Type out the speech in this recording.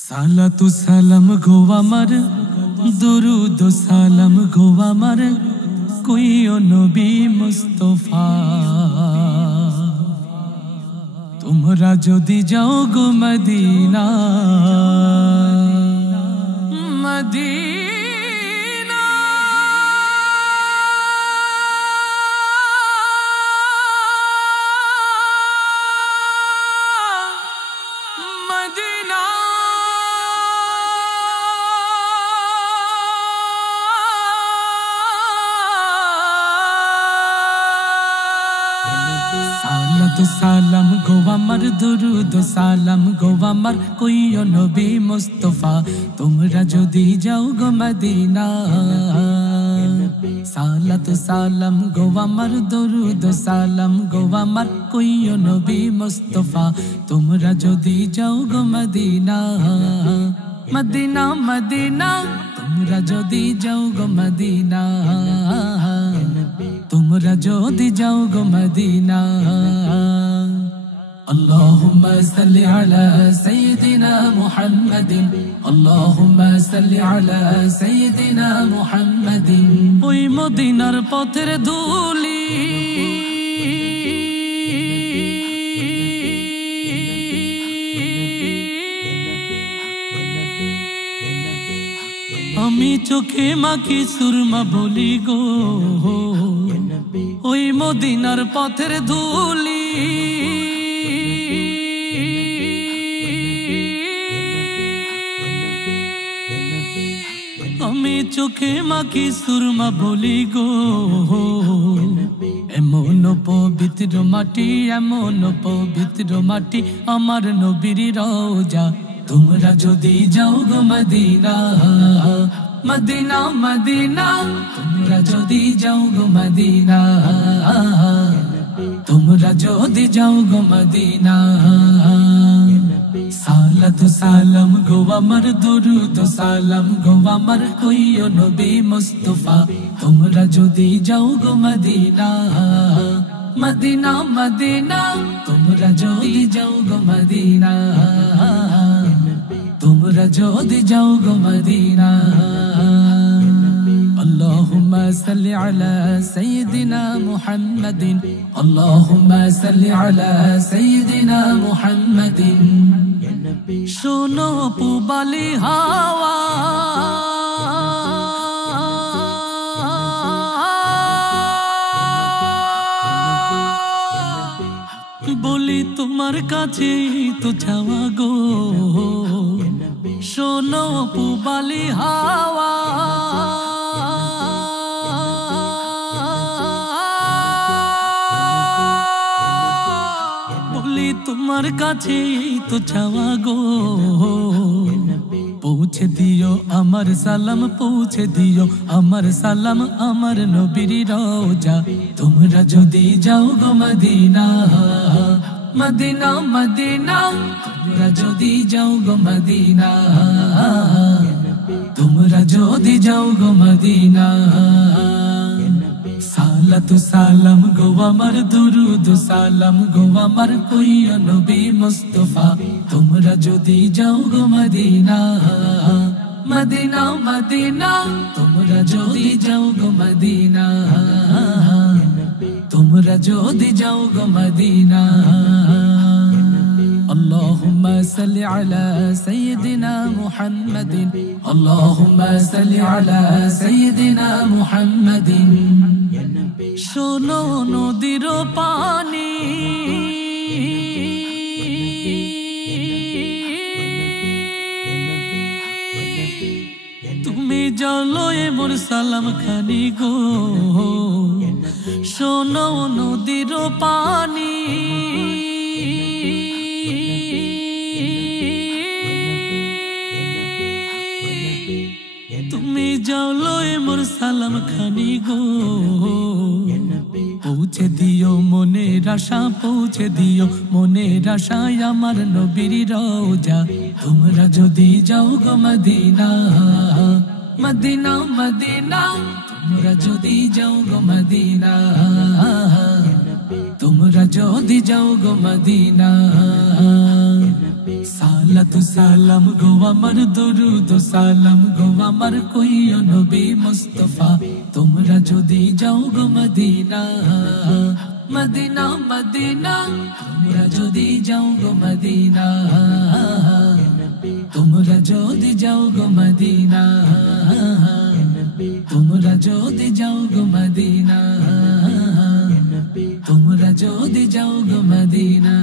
সালাতু সালাম গো আমার, দুরুদ সালাম গো আমার, কইও নবী মুস্তাফা। তোমরা যদি যাও গো মদিনা, মদিনা মদিনা সালাতু সালাম গো আমার, দুরুদ সালাম গো আমার, কইও নবী মুস্তাফা। তোমরা যদি যাও গো মদিনা, সালাতু সালাম গো আমার, দুরুদ সালাম গো আমার, কইও নবী মুস্তাফা। তোমরা যদি যাও গো মদিনা, মদিনা মদিনা, তোমরা যদি যাও গো মদিনা, তোমরা যদি যাও গো মদিনা। আল্লাহুম্মা সাল্লি আলা সাইয়্যিদিনা মুহাম্মাদিন, আল্লাহুম্মা সাল্লি আলা সাইয়্যিদিনা মুহাম্মাদিন। ওই মদিনার পথের ধুলি আমি চোখে মাখি সুরমা বলি গো, ওই মদিনার পথের ধুলি আমি চোখে মাখি সুরমা বলি গো। এমন পবিত্র মাটি, এমন পবিত্র মাটি আমার নবীর রওজা। তোমরা যদি যাও গো মদিনা, মদিনা মদিনা, তোমরা যদি যাও গো মদিনা, তোমরা যদি যাও গো মদিনা। সালাতু সালাম গো আমার, দুরুদ সালাম গো আমার, কইও নবী মুস্তাফা। তোমরা যদি যাও গো মদিনা, মদিনা মদিনা, তোমরা যদি যাও গো মদিনা, তোমরা যদি যাও গো মদিনা। আল্লাহুম্মা সাল্লি আলা সাইয়্যিদিনা মুহাম্মাদিন, আল্লাহুম্মা সাল্লি আলা সাইয়্যিদিনা মুহাম্মাদিন। শোনো পুবালি হাওয়া, বলি তোমার কাছে তো চাওয়া গো। শোনো পুবালি হাওয়া, বলি তোমার কাছে তো চাওয়া গো। পৌঁছে দিও আমার সালাম, পৌঁছে দিও আমার সালাম আমার নবীর রওজা। তোমরা যদি যাও গো মদিনা, মদিনা মদিনা, তোমরা যদি যাও গো মদিনা, তোমরা যদি যাও গো মদিনা। সালাতু সালাম গো আমার, দুরুদ সালাম গো আমার, কইও নবী মুস্তাফা। তোমরা যদি যাও গো মদিনা, মদিনা মদিনা, তোমরা যদি যাও গো মদিনা, তোমরা যদি যাও গো মদিনা। আল্লাহুম্মা সাল্লি আলা সাইয়্যিদিনা মুহাম্মাদিন, আল্লাহুম্মা সাল্লি আলা সাইয়্যিদিনা মুহাম্মাদিন। শোনো নদীর পানি, তুমি জানো এ মোর সালাম খানি গো। শোনো নদীর পানি, তুমি জানো এ মোর সালাম খানি গো। পৌঁছে দিও মনের আশা, পৌঁছে দিও মনের আশায় আমার নবীর রওজা। তোমরা যদি যাও গো মদিনা, মদিনা মদিনা, তোমরা যদি যাও গো মদিনা, তোমরা যদি যাও গো মদিনা। সালাতু সালাম গো আমার দরুদ সালাম গো আমার কইও নবী মুস্তাফা তোমরা যদি যাও গো মদিনা মদিনা মদিনা তোমরা যদি যাও গো মদিনা তোমরা যদি যাও গো মদিনা তোমরা যদি যাও গো মদিনা তোমরা যদি যাও গো মদিনা